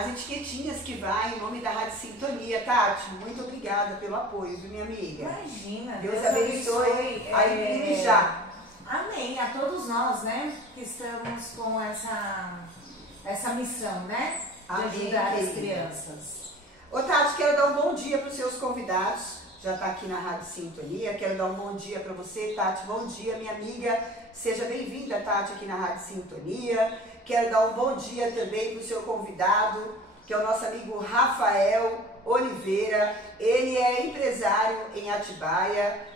as etiquetinhas que vai em nome da Rádio Sintonia. Tati, muito obrigada pelo apoio, viu, minha amiga? Imagina. Deus abençoe. Aí imprime já. Amém. A todos nós, né, que estamos com essa missão, né, de ajudar as crianças. Ô Tati, quero dar um bom dia para os seus convidados. Já está aqui na Rádio Sintonia. Quero dar um bom dia para você, Tati. Bom dia, minha amiga. Seja bem-vinda, Tati, aqui na Rádio Sintonia. Quero dar um bom dia também para o seu convidado, que é o nosso amigo Rafael Oliveira. Ele é empresário em Atibaia,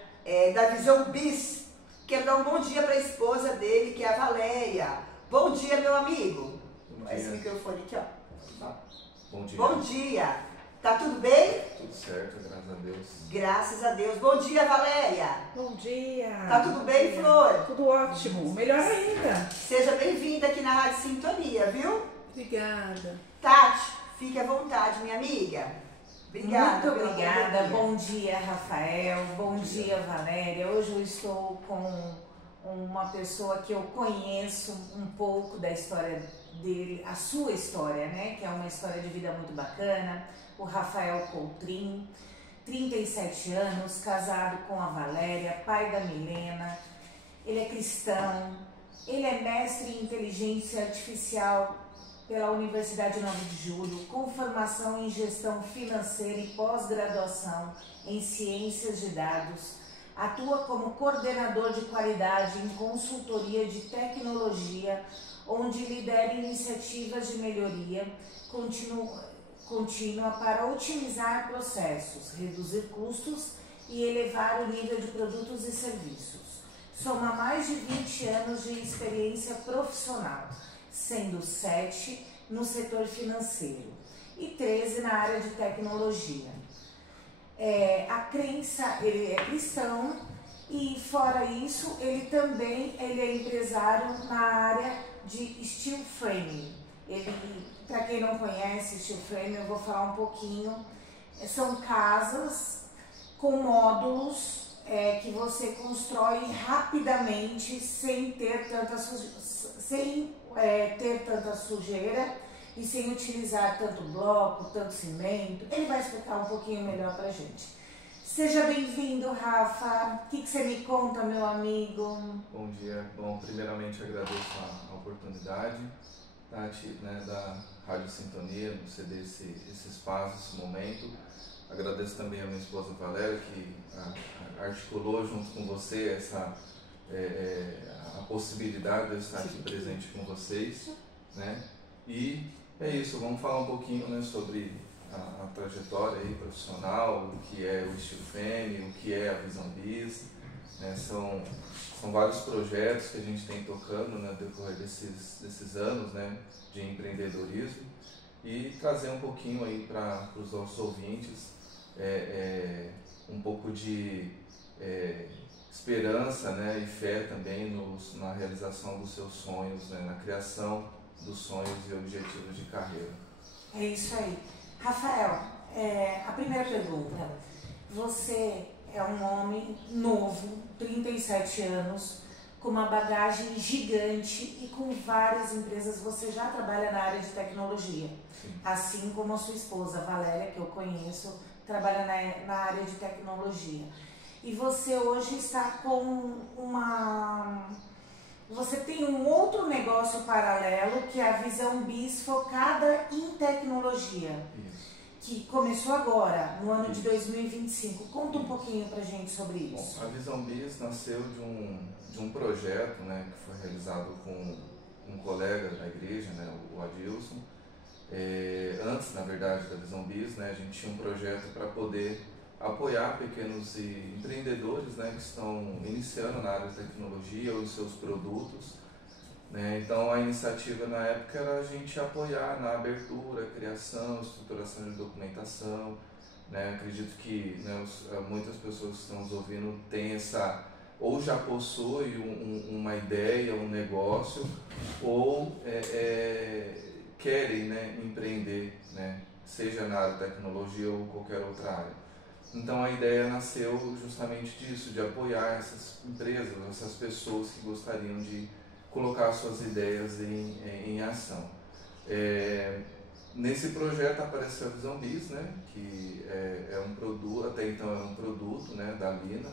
da Visão Bis. Quero dar um bom dia para a esposa dele, que é a Valéria. Bom dia, meu amigo. Bom dia. Esse microfone aqui, ó. Bom dia. Bom dia. Tá tudo bem? Tudo certo, graças a Deus. Graças a Deus. Bom dia, Valéria. Bom dia. Tá tudo bem, Flor? Tudo ótimo. Melhor ainda. Seja bem-vinda aqui na Rádio Sintonia, viu? Obrigada. Tati, fique à vontade, minha amiga. Obrigada. Muito obrigada. Bom dia, Rafael. Bom dia, Valéria. Hoje eu estou com uma pessoa que eu conheço um pouco da história dele, a sua história, né? Que é uma história de vida muito bacana. O Rafael Coutrin, 37 anos, casado com a Valéria, pai da Milena. Ele é cristão, ele é mestre em inteligência artificial pela Universidade 9 de Julho, com formação em gestão financeira e pós-graduação em ciências de dados. Atua como coordenador de qualidade em consultoria de tecnologia, onde lidera iniciativas de melhoria contínua para otimizar processos, reduzir custos e elevar o nível de produtos e serviços. Soma mais de 20 anos de experiência profissional, sendo 7 no setor financeiro e 13 na área de tecnologia. Ele é cristão e, fora isso, ele é empresário na área de steel framing. Para quem não conhece steel framing, eu vou falar um pouquinho. São casas com módulos que você constrói rapidamente sem ter tanta sujeira e sem utilizar tanto bloco, tanto cimento. Ele vai explicar um pouquinho melhor pra gente. Seja bem-vindo, Rafa. O que você me conta, meu amigo? Bom dia. Bom, primeiramente agradeço a oportunidade, Tati, né, da Rádio Sintonia, de ceder esse espaço, esse momento. Agradeço também a minha esposa Valéria, que articulou junto com você a possibilidade de eu estar aqui presente com vocês, né? E é isso, vamos falar um pouquinho, né, sobre a trajetória aí profissional, o que é o Steel Frame, o que é a Visão Biz, né? São vários projetos que a gente tem tocando, né, no decorrer desses anos, né, de empreendedorismo, e trazer um pouquinho aí para os nossos ouvintes um pouco de esperança, né, e fé também na realização dos seus sonhos, né, na criação dos sonhos e objetivos de carreira. É isso aí. Rafael, a primeira pergunta. Você é um homem novo, 37 anos, com uma bagagem gigante e com várias empresas. Você já trabalha na área de tecnologia. Sim. Assim Assim como a sua esposa, Valéria, que eu conheço, trabalha na área de tecnologia. E você hoje está com Você tem um outro negócio paralelo, que é a Visão Biz, focada em tecnologia. Isso. Que começou agora, no ano de 2025. Conta um pouquinho pra gente sobre isso. Bom, a Visão Biz nasceu de um projeto, né, que foi realizado com um colega da igreja, né, o Adilson. Antes, na verdade, da Visão Biz, né, a gente tinha um projeto para poder apoiar pequenos empreendedores, né, que estão iniciando na área de tecnologia ou os seus produtos, né? Então a iniciativa na época era a gente apoiar na abertura, criação, estruturação de documentação, né? Acredito que, né, muitas pessoas que estão nos ouvindo têm ou já possuem uma ideia, um negócio, ou querem, né, empreender, né, seja na área de tecnologia ou qualquer outra área. Então a ideia nasceu justamente disso, de apoiar essas empresas, essas pessoas que gostariam de colocar suas ideias em ação. Nesse projeto apareceu a Visão Bis, né, que é um produto, até então é um produto, né, da Lina,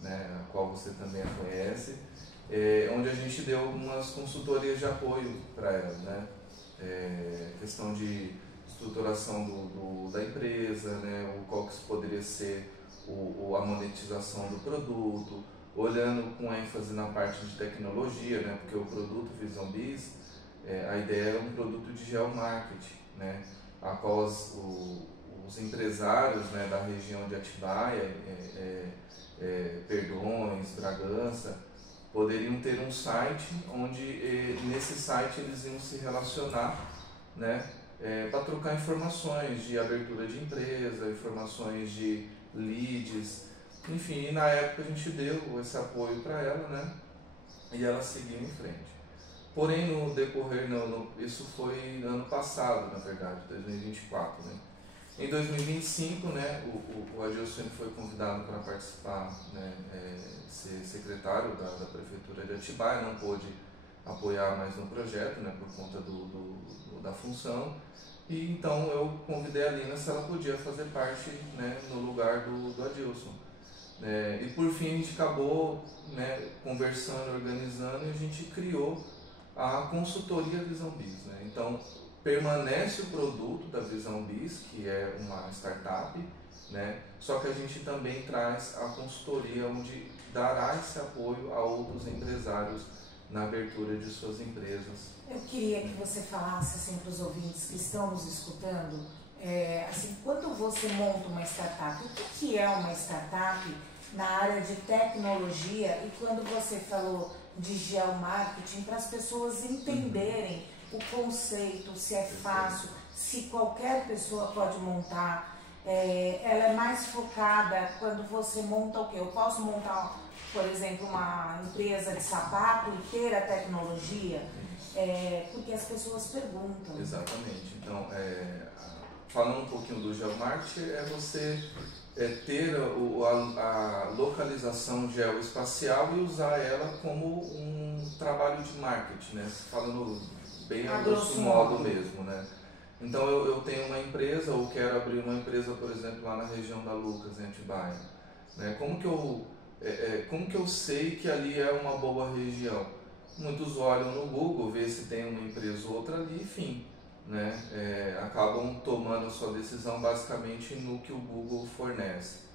né, a qual você também a conhece, onde a gente deu algumas consultorias de apoio para ela, né, questão de estruturação da empresa, né, qual que poderia ser a monetização do produto, olhando com ênfase na parte de tecnologia, né, porque o produto Visão Bis, a ideia é um produto de geomarketing, né, a qual os empresários, né, da região de Atibaia, Perdões, Bragança, poderiam ter um site onde nesse site eles iam se relacionar, né, para trocar informações de abertura de empresa, informações de leads, enfim, e na época a gente deu esse apoio para ela, né, e ela seguiu em frente. Porém, no decorrer, isso foi ano passado, na verdade, 2024, né. Em 2025, né, o Adilson foi convidado para participar, né, ser secretário da Prefeitura de Atibaia, não pôde apoiar mais no projeto, né, por conta da função, e então eu convidei a Lina se ela podia fazer parte, né, no lugar do Adilson. E por fim a gente acabou, né, conversando, organizando, e a gente criou a consultoria Visão Bis, né. Então, permanece o produto da Visão Bis, que é uma startup, né? Só que a gente também traz a consultoria onde dará esse apoio a outros empresários na abertura de suas empresas. Eu queria que você falasse assim, para os ouvintes que estão nos escutando, assim, quando você monta uma startup, o que é uma startup na área de tecnologia, e quando você falou de geomarketing, para as pessoas entenderem o conceito, se é fácil, se qualquer pessoa pode montar. Ela é mais focada quando você monta o quê? Eu posso montar, por exemplo, uma empresa de sapato e ter a tecnologia? Porque as pessoas perguntam. Exatamente. Então, falando um pouquinho do geomarketing, é você ter a localização geoespacial e usar ela como um trabalho de marketing, né? Falando bem a grosso modo mesmo, né? Então eu tenho uma empresa, ou quero abrir uma empresa, por exemplo, lá na região da Lucas, em Atibaia, né? Como que eu sei que ali é uma boa região? Muitos olham no Google, vê se tem uma empresa ou outra ali, enfim, né? Acabam tomando a sua decisão basicamente no que o Google fornece.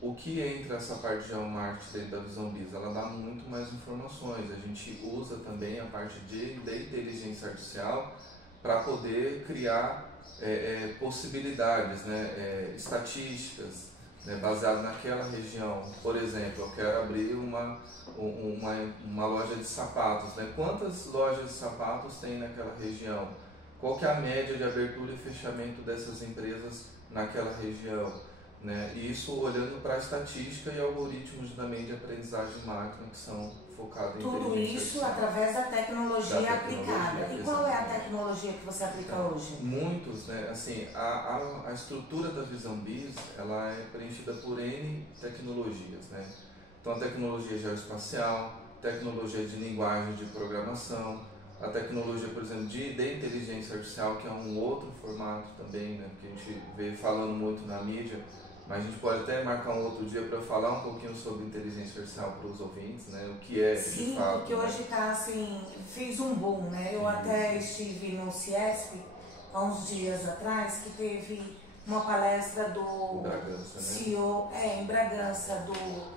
O que entra essa parte de geomarketing dentro da Visão Bis? Ela dá muito mais informações. A gente usa também a parte de inteligência artificial para poder criar possibilidades, né, estatísticas, né, baseado naquela região. Por exemplo, eu quero abrir uma loja de sapatos, né? Quantas lojas de sapatos tem naquela região? Qual que é a média de abertura e fechamento dessas empresas naquela região? Né? E isso olhando para a estatística e algoritmos também de aprendizagem de máquina que são focados em tudo isso através da tecnologia aplicada. E qual é a tecnologia que você aplica hoje? Muitos, né? Assim, a estrutura da Visão Bis, ela é preenchida por N tecnologias, né? Então a tecnologia geoespacial, tecnologia de linguagem de programação, a tecnologia, por exemplo, de inteligência artificial, que é um outro formato também, né? Que a gente vê falando muito na mídia. Mas a gente pode até marcar um outro dia para falar um pouquinho sobre inteligência artificial para os ouvintes, né? O que é de fato. Sim, porque hoje está assim, fez um boom, né? Eu até estive no Ciesp há uns dias atrás, que teve uma palestra do Bragança, né? CEO, em Bragança, do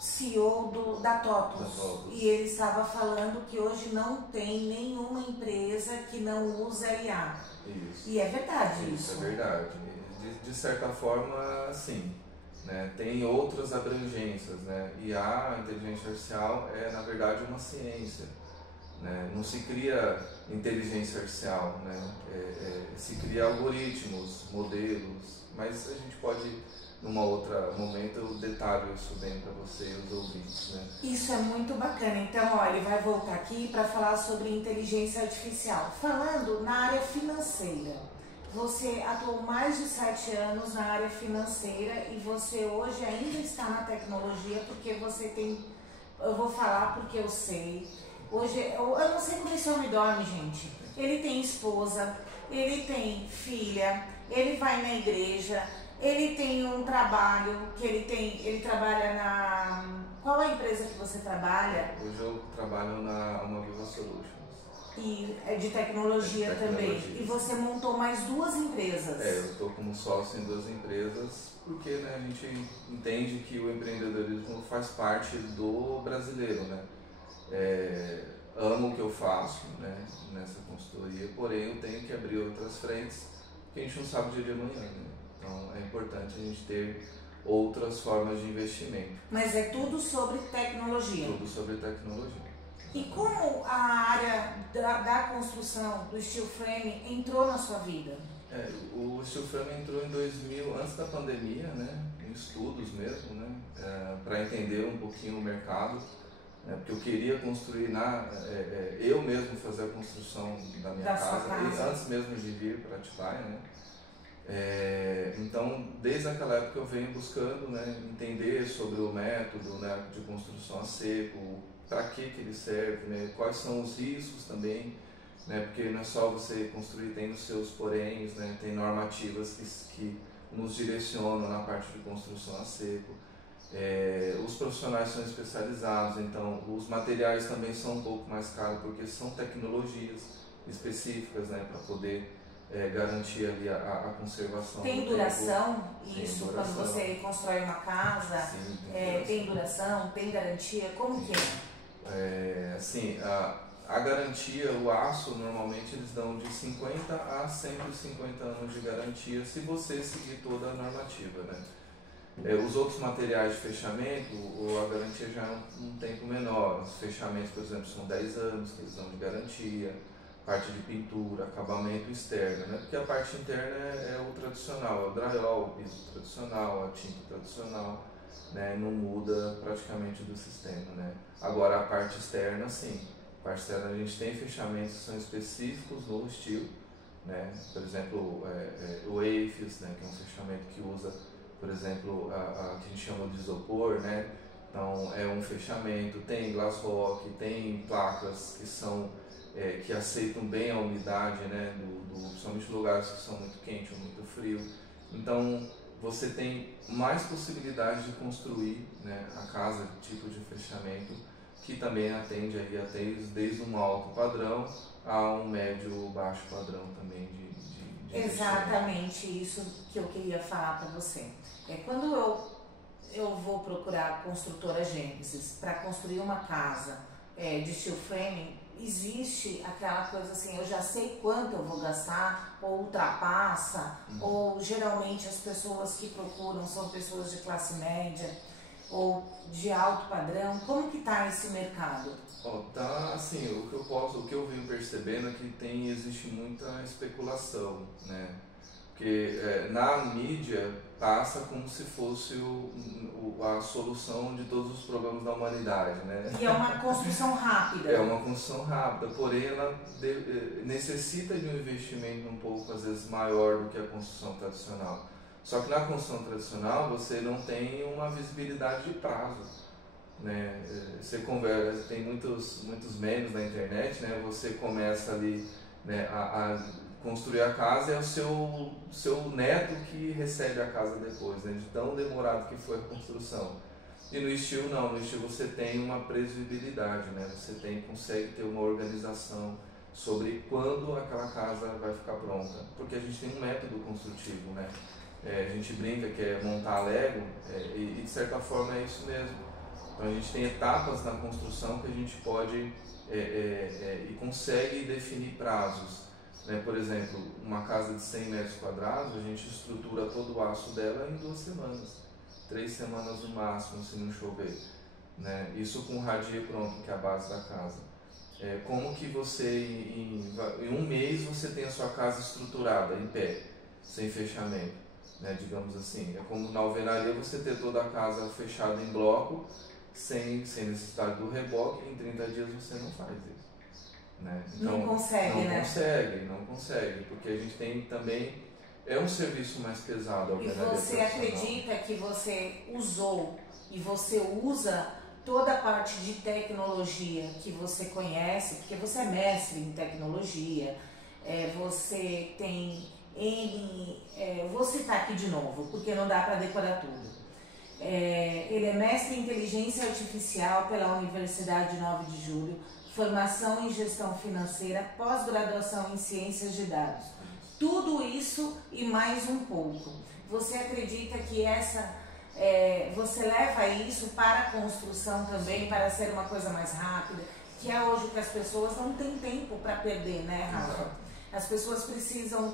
CEO da TOTUS. E ele estava falando que hoje não tem nenhuma empresa que não usa IA. Isso. E é verdade isso. É verdade. De certa forma, sim, né? Tem outras abrangências, né? E a inteligência artificial é, na verdade, uma ciência, né? Não se cria inteligência artificial, né? Se cria algoritmos, modelos, mas a gente pode, numa outra momento, eu detalho isso bem para você e os ouvintes, né? Isso é muito bacana. Então, ó, ele vai voltar aqui para falar sobre inteligência artificial. Falando na área financeira. Você atuou mais de 7 anos na área financeira e você hoje ainda está na tecnologia porque você tem... Eu vou falar porque eu sei. Hoje, eu não sei como esse homem dorme, gente. Ele tem esposa, ele tem filha, ele vai na igreja, ele tem um trabalho que ele trabalha na... Qual é a empresa que você trabalha? Hoje eu trabalho na Almaviva Solutions. E é de tecnologia também. E você montou mais 2 empresas. Eu estou como sócio em 2 empresas, porque, né, a gente entende que o empreendedorismo faz parte do brasileiro, né? Amo o que eu faço, né, nessa consultoria, porém eu tenho que abrir outras frentes, porque a gente não sabe o dia de amanhã, né? Então é importante a gente ter outras formas de investimento. Mas é tudo sobre tecnologia. Tudo sobre tecnologia. E como a área da construção, do steel frame, entrou na sua vida? O steel frame entrou em 2000, antes da pandemia, né, em estudos mesmo, né, para entender um pouquinho o mercado, né, porque eu queria construir, eu mesmo fazer a construção da minha casa, antes mesmo de vir para Atibaia, né. Então, desde aquela época eu venho buscando, né, entender sobre o método, né, de construção a seco, para que ele serve, né, quais são os riscos também, né, porque não é só você construir, tem os seus poréns, né, tem normativas que nos direcionam na parte de construção a seco. Os profissionais são especializados, então os materiais também são um pouco mais caros porque são tecnologias específicas, né, para poder garantir ali a conservação. Tem duração Tem isso duração. quando você constrói uma casa? Sim, tem duração, tem garantia? Como que é? Assim, a garantia, o aço, normalmente eles dão de 50 a 150 anos de garantia se você seguir toda a normativa, né? Os outros materiais de fechamento, a garantia já é um tempo menor. Os fechamentos, por exemplo, são 10 anos que eles dão de garantia, parte de pintura, acabamento externo, né? Porque a parte interna é o tradicional, é o drywall, o piso tradicional, a tinta tradicional, né? Não muda praticamente do sistema, né? Agora a parte externa, sim. A parte externa a gente tem fechamentos que são específicos no estilo, né? Por exemplo, o AFIS, né? Que é um fechamento que usa, por exemplo, a que a gente chama de isopor, né? Então é um fechamento, tem glass rock, tem placas que são que aceitam bem a umidade, né? Principalmente lugares que são muito quentes ou muito frio. Então você tem mais possibilidade de construir, né, a casa, tipo de fechamento, que também atende aí desde um alto padrão a um médio baixo padrão também de Exatamente isso que eu queria falar para você. Quando eu vou procurar a construtora Gênesis para construir uma casa de steel frame, existe aquela coisa assim, eu já sei quanto eu vou gastar, ou ultrapassa, ou geralmente as pessoas que procuram são pessoas de classe média ou de alto padrão. Como que tá esse mercado? Tá assim, o que eu venho percebendo é que existe muita especulação, né? Porque na mídia passa como se fosse a solução de todos os problemas da humanidade, né? E é uma construção rápida. É uma construção rápida, porém ela necessita de um investimento um pouco, às vezes, maior do que a construção tradicional. Só que na construção tradicional você não tem uma visibilidade de prazo, né? Você conversa, tem muitos memes na internet, né? Você começa ali, né, a construir a casa, é o seu neto que recebe a casa depois, né? De tão demorado que foi a construção. E no estilo não, no estilo você tem uma previsibilidade, né? Você consegue ter uma organização sobre quando aquela casa vai ficar pronta, porque a gente tem um método construtivo, né? A gente brinca que é montar Lego, e de certa forma é isso mesmo. Então a gente tem etapas na construção que a gente pode e consegue definir prazos. Né? Por exemplo, uma casa de 100 metros quadrados, a gente estrutura todo o aço dela em 2 semanas, 3 semanas no máximo, se não chover. Né? Isso com o radier pronto, que é a base da casa. Como que você, em um mês, você tem a sua casa estruturada, em pé, sem fechamento, né? Digamos assim. É como na alvenaria você ter toda a casa fechada em bloco, sem necessidade do reboque, em 30 dias você não faz isso. Né? Então, não consegue, não consegue, porque a gente tem também, é um serviço mais pesado. E você acredita que você usou e você usa toda a parte de tecnologia que você conhece, porque você é mestre em tecnologia, você tem vou citar aqui de novo, porque não dá para decorar tudo. Ele é mestre em inteligência artificial pela Universidade 9 de Julho, formação em gestão financeira, pós-graduação em ciências de dados. Tudo isso e mais um pouco. Você acredita que você leva isso para a construção também, para ser uma coisa mais rápida, que é hoje que as pessoas não têm tempo para perder, né, Rafa? Exato. As pessoas precisam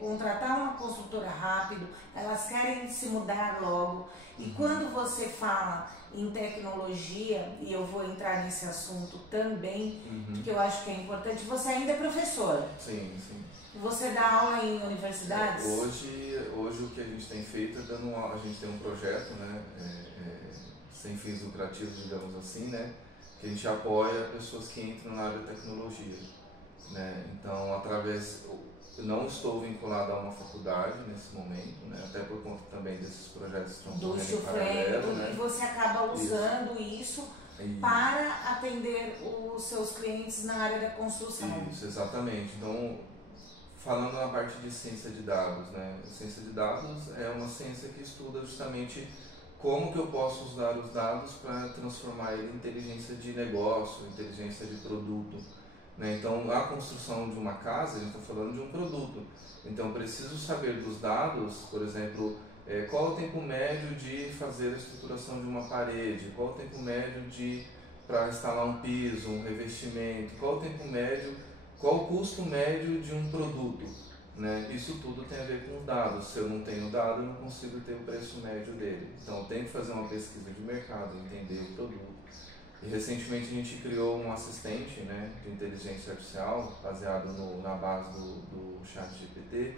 contratar uma construtora rápido, elas querem se mudar logo. E quando você fala em tecnologia, e eu vou entrar nesse assunto também, que eu acho que é importante, você ainda é professor. Sim, sim. Você dá aula em universidades? Hoje o que a gente tem feito é dando aula. A gente tem um projeto, né, sem fins lucrativos, digamos assim, né, que a gente apoia pessoas que entram na área de tecnologia, né. Então, eu não estou vinculado a uma faculdade nesse momento, né, até por conta também desses projetos que estão correndo em paralelo, né. E você acaba usando isso para atender os seus clientes na área da construção. Isso, exatamente. Então, falando na parte de ciência de dados, né? Ciência de dados é uma ciência que estuda justamente como que eu posso usar os dados para transformar ele em inteligência de negócio, inteligência de produto, né? Então, a construção de uma casa, a gente está falando de um produto. Então, eu preciso saber dos dados, por exemplo, qual é o tempo médio de fazer a estruturação de uma parede, qual é o tempo médio para instalar um piso, um revestimento, qual é o tempo médio, qual o custo médio de um produto, né? Isso tudo tem a ver com os dados. Se eu não tenho dado, eu não consigo ter o preço médio dele. Então, eu tenho que fazer uma pesquisa de mercado, entender o produto. E recentemente a gente criou um assistente, né, de inteligência artificial baseado na base do ChatGPT,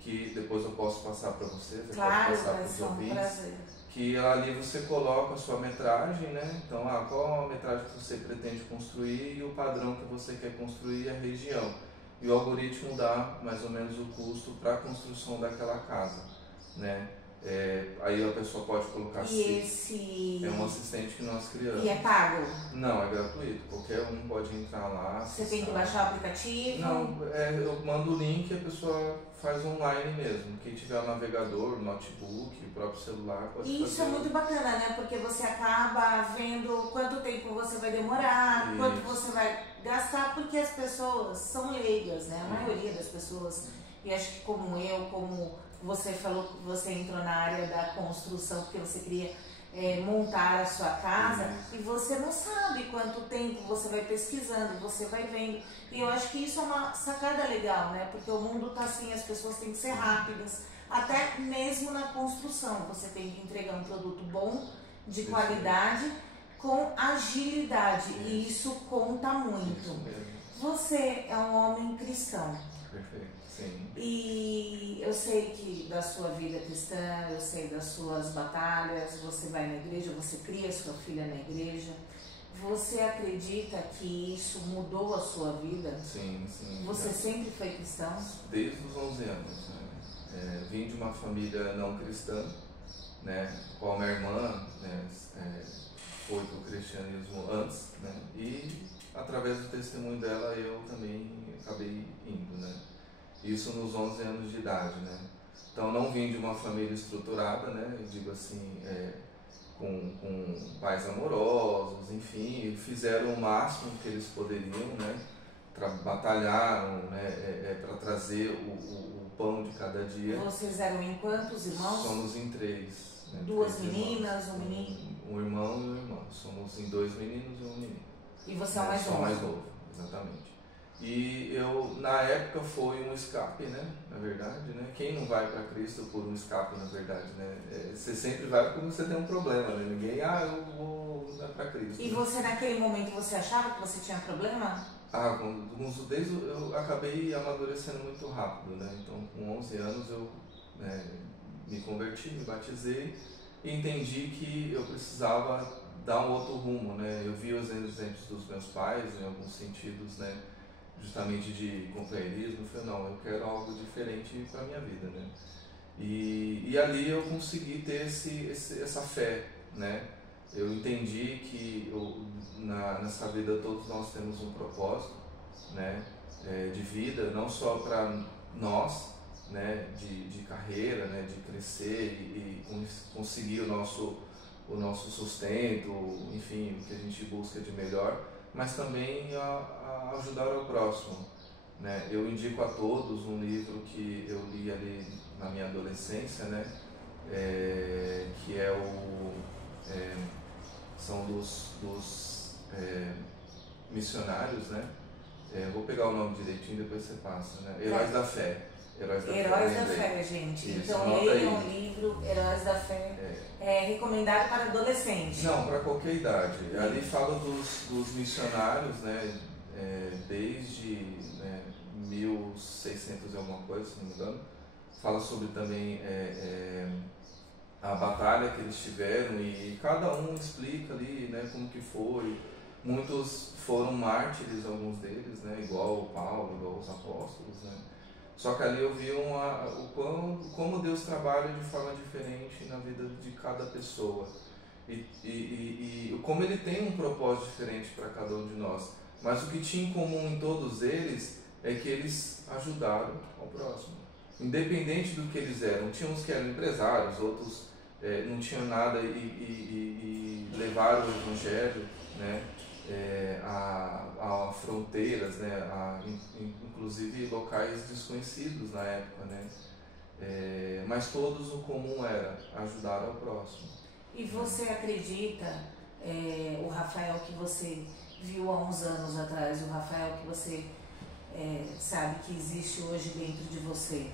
que depois eu posso passar para você, Claro, pode passar vai para os ser um ouvintes. prazer. Que ali você coloca a sua metragem, né? Então, qual a metragem que você pretende construir e o padrão que você quer construir e a região. E o algoritmo dá mais ou menos o custo para a construção daquela casa, né? Aí a pessoa pode colocar é um assistente que nós criamos. E é pago? Não, é gratuito. Qualquer um pode entrar lá. Você tem que baixar o aplicativo? Não, eu mando o link e a pessoa faz online mesmo. Quem tiver navegador, notebook, o próprio celular pode fazer. Isso é muito bacana, né? Porque você acaba vendo quanto tempo você vai demorar, quanto você vai gastar, porque as pessoas são leigas, né? A maioria das pessoas, e acho que como eu, como você falou que você entrou na área da construção porque você queria montar a sua casa, e você não sabe quanto tempo você vai pesquisando, você vai vendo. E eu acho que isso é uma sacada legal, né? Porque o mundo tá assim, as pessoas têm que ser rápidas, até mesmo na construção. Você tem que entregar um produto bom, de qualidade, com agilidade, e isso conta muito. Isso mesmo. Você é um homem cristão. Perfeito, sim. E eu sei que da sua vida cristã, eu sei das suas batalhas, você vai na igreja, você cria sua filha na igreja. Você acredita que isso mudou a sua vida? Sim, sim. Você sempre foi cristão? Desde os 11 anos, né? Vim de uma família não cristã, né? Com a minha irmã, né? Foi para o cristianismo antes, né? E através do testemunho dela eu também acabei indo, né? Isso nos 11 anos de idade, né? Então não vim de uma família estruturada, né? Eu digo assim, com pais amorosos, enfim, fizeram o máximo que eles poderiam, né? Batalharam, né? Para trazer o pão de cada dia. Vocês eram em quantos irmãos? Somos em 3. Né? Duas 3 meninas, irmãos. um menino? Um irmão e um irmão. Somos em 2 meninos e um menino. E você é o mais Sou novo? mais novo, exatamente. E eu, na época, foi um escape, né? Na verdade, né? Quem não vai para Cristo por um escape, na verdade, né? Você sempre vai quando você tem um problema, né? Ninguém, eu vou para Cristo. E você, naquele momento, você achava que você tinha problema? Desde eu acabei amadurecendo muito rápido, né? Então, com 11 anos, eu me converti, me batizei e entendi que eu precisava dar um outro rumo, né? Eu vi os exemplos dos meus pais, em alguns sentidos, né? Justamente de companheirismo. Eu falei, não, eu quero algo diferente para minha vida, né? E ali eu consegui ter essa fé, né? Eu entendi que nessa vida todos nós temos um propósito, né? de vida, não só para nós, né, de carreira, né, de crescer e conseguir o nosso sustento, enfim, o que a gente busca de melhor, mas também a ajudar o próximo, né? Eu indico a todos um livro que eu li ali na minha adolescência, né, que são dos missionários, né? Vou pegar o nome direitinho, depois você passa, né? Heróis da Fé. Heróis da Fé, gente. Isso, então ele é um livro, Heróis da Fé, recomendado para adolescentes. Não, para qualquer idade. Ali fala dos missionários, né? Desde 1600 e alguma coisa, se não me engano. Fala sobre também a batalha que eles tiveram e cada um explica ali, né, como que foi. Muitos foram mártires, alguns deles, né, igual o Paulo, igual os apóstolos, né. Só que ali eu vi como Deus trabalha de forma diferente na vida de cada pessoa e como Ele tem um propósito diferente para cada um de nós. Mas o que tinha em comum em todos eles é que eles ajudaram ao próximo, independente do que eles eram. Tinha uns que eram empresários, outros não tinham nada e levaram o Evangelho, né, a fronteiras, né, inclusive locais desconhecidos na época, né, mas todos o comum era ajudar ao próximo. E você acredita, o Rafael que você viu há uns anos atrás, o Rafael que você sabe que existe hoje dentro de você,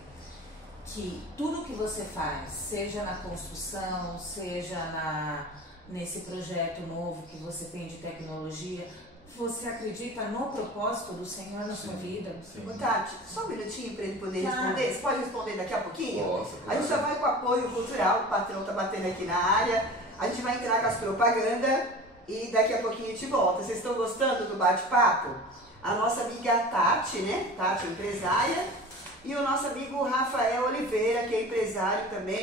que tudo que você faz, seja na construção, seja nesse projeto novo que você tem de tecnologia, você acredita no propósito do Senhor na sua vida? Sim. Ô, Tati, só um minutinho para ele poder responder. Você pode responder daqui a pouquinho? Posso. A gente já vai com o apoio cultural, o patrão tá batendo aqui na área. A gente vai entrar com as propagandas e daqui a pouquinho a gente volta. Vocês estão gostando do bate-papo? A nossa amiga Tati, né? Tati, empresária. E o nosso amigo Rafael Oliveira, que é empresário também.